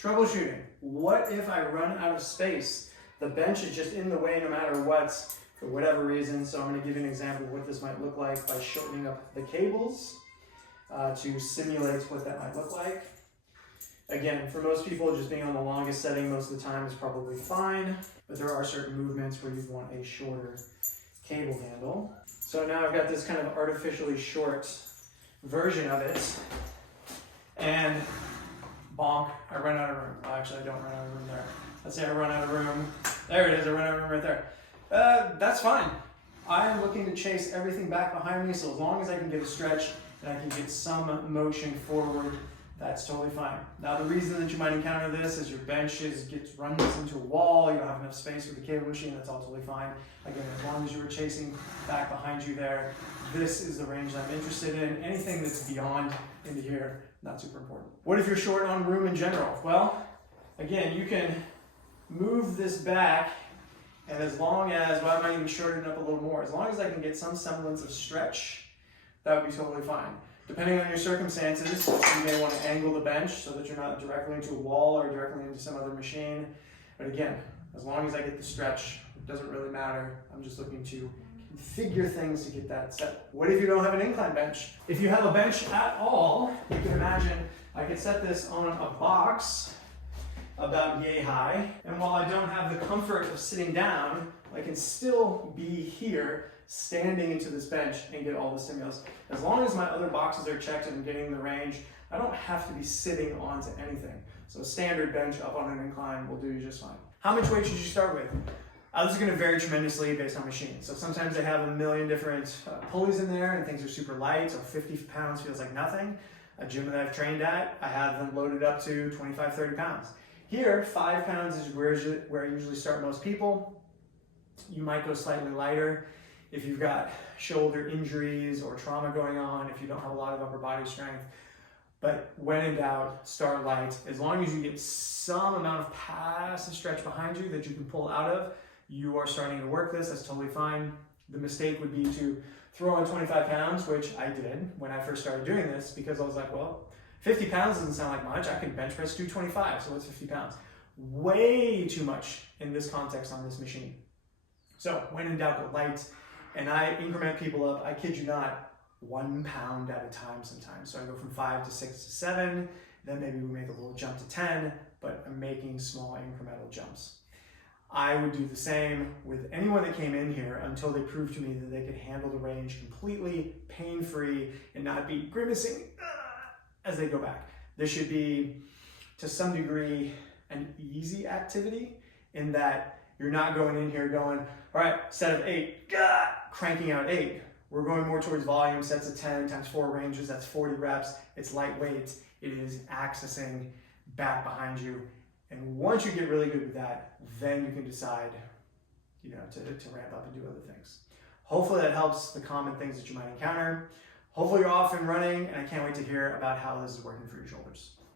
Troubleshooting. What if I run out of space? The bench is just in the way no matter what, for whatever reason. So I'm going to give you an example of what this might look like by shortening up the cables to simulate what that might look like. Again, for most people, just being on the longest setting most of the time is probably fine, but there are certain movements where you'd want a shorter cable handle. So now I've got this kind of artificially short version of it, and bonk, I run out of room. Well, actually, I don't run out of room there. Let's say I run out of room. There it is, I run out of room right there. That's fine. I am looking to chase everything back behind me, so as long as I can get a stretch and I can get some motion forward, that's totally fine. Now, the reason that you might encounter this is your bench runs into a wall, you don't have enough space with the cable machine, that's all totally fine. Again, as long as you were chasing back behind you there, this is the range that I'm interested in. Anything that's beyond into here, not super important. What if you're short on room in general? Well, again, you can move this back, and as long as, well, I might even shorten it up a little more, as long as I can get some semblance of stretch, that would be totally fine. Depending on your circumstances, you may want to angle the bench so that you're not directly into a wall or directly into some other machine. But again, as long as I get the stretch, it doesn't really matter. I'm just looking to configure things to get that set. What if you don't have an incline bench? If you have a bench at all, you can imagine I could set this on a box about yay high, and while I don't have the comfort of sitting down, I can still be here standing into this bench and get all the stimulus. As long as my other boxes are checked and I'm getting the range, I don't have to be sitting onto anything. So a standard bench up on an incline will do you just fine. How much weight should you start with? This is going to vary tremendously based on machine. So sometimes they have a million different pulleys in there and things are super light, so 50 pounds feels like nothing. A gym that I've trained at, I have them loaded up to 25, 30 pounds. Here, 5 pounds is where I usually start most people. You might go slightly lighter if you've got shoulder injuries or trauma going on, if you don't have a lot of upper body strength. But when in doubt, start light. As long as you get some amount of passive stretch behind you that you can pull out of, you are starting to work this, that's totally fine. The mistake would be to throw on 25 pounds, which I did when I first started doing this, because I was like, well, 50 pounds doesn't sound like much. I can bench press 225, so what's 50 pounds? Way too much in this context on this machine. So when in doubt, go light. And I increment people up, I kid you not, 1 pound at a time sometimes. So I go from 5 to 6 to 7, then maybe we make a little jump to 10, but I'm making small incremental jumps. I would do the same with anyone that came in here until they proved to me that they could handle the range completely pain-free and not be grimacing as they go back. This should be, to some degree, an easy activity in that you're not going in here going, all right, set of 8, cranking out 8. We're going more towards volume, sets of 10 times 4 ranges, that's 40 reps. It's lightweight, it is accessing back behind you. And once you get really good with that, then you can decide, to ramp up and do other things. Hopefully that helps the common things that you might encounter. Hopefully you're off and running, and I can't wait to hear about how this is working for your shoulders.